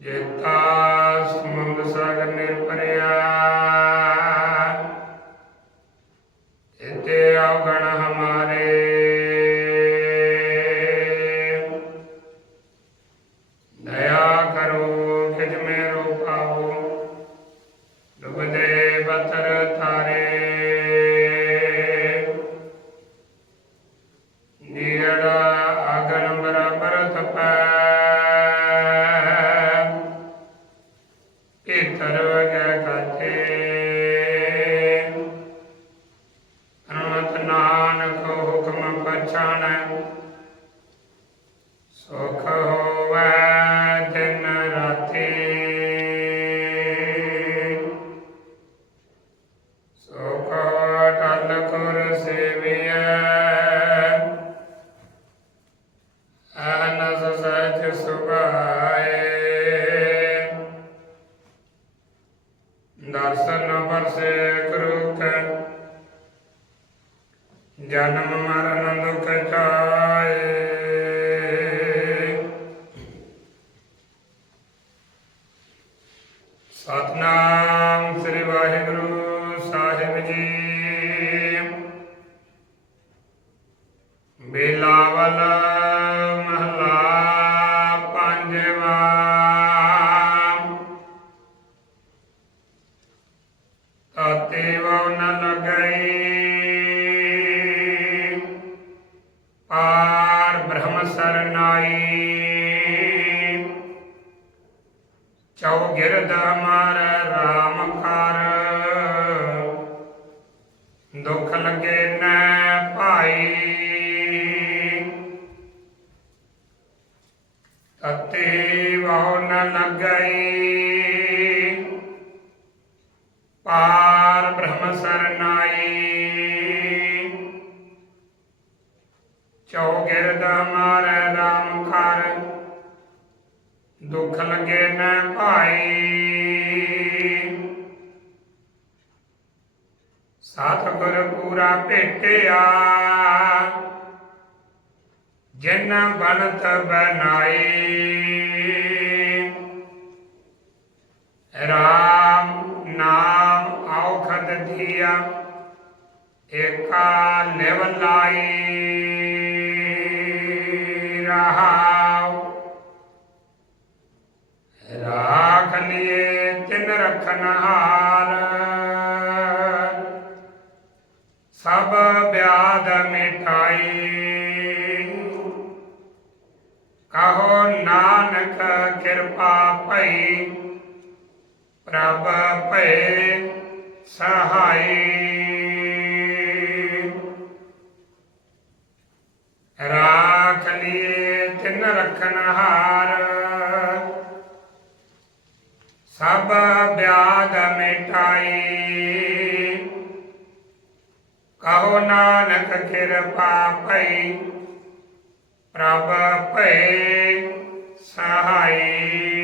ਜੇਤਾ ਸਮੁੰਦ ਸਾਗਰ ਨਿਰਪਰਿਆ ਸੁਖ ਹੋਵੈ ਦਿਨ ਰਾਤੀ। ਸੁਖ ਟਲ ਕਰ ਸੇਵੀਐ। ਅਨਸ ਸਚ ਸੁਭਾਏ। ਦਰਸ਼ਨ ਪਰਸੇ ਕਰੁਕ ਜਨਮ ਮਰਨ ਤਾਤੇ ਵਉ ਨ ਲਗਈ ਪਾਰ ਬ੍ਰਹਮ ਸਰਨਾਈ ਚਉ ਗਿਰਦ ਹਮਾਰ ਰਾਮ ਕਰ ਦੁਖ ਲਗੇ ਨ ਭਾਈ ਤਤੇ ਵਉ ਨ ਲਗਈ ਪਾਰ ਸਰਨਾਈ ਚਉ ਗਿਰਦ ਰਾਮ ਕਰ ਦੁੱਖ ਲਗੇ ਨ ਭਾਈ ਸਤਿਗੁਰ ਪੂਰਾ ਭੇਟਿਆ, ਜਿਨ ਬਣਤ ਬਨਾਈ ਰਾਮ ਨਾਮ ਔਖਦ ਧੀਆ ਏਕਾ ਲਿਵ ਲਾਈ ਰਹਾਉ। ਰਾਖ ਲਿਏ ਤਿਨ ਰਖਨ ਹਾਰ। ਸਭ ਬਿਆਦ ਮਿਟਾਈ। ਕਹੋ ਨਾਨਕ ਕਿਰਪਾ ਭਈ, ਪ੍ਰਭ ਭਏ ਸਹਾਈ। ਰਾਖ ਲਿਏ ਤਿਨ ਰਖਨ ਸਭ ਬਿਆਦ ਮਿਟਾਈ। ਕਹੋ ਨਾਨਕ ਕਿਰਪਾ ਭਈ, ਪ੍ਰਭ ਭਏ ਸਹਾਈ।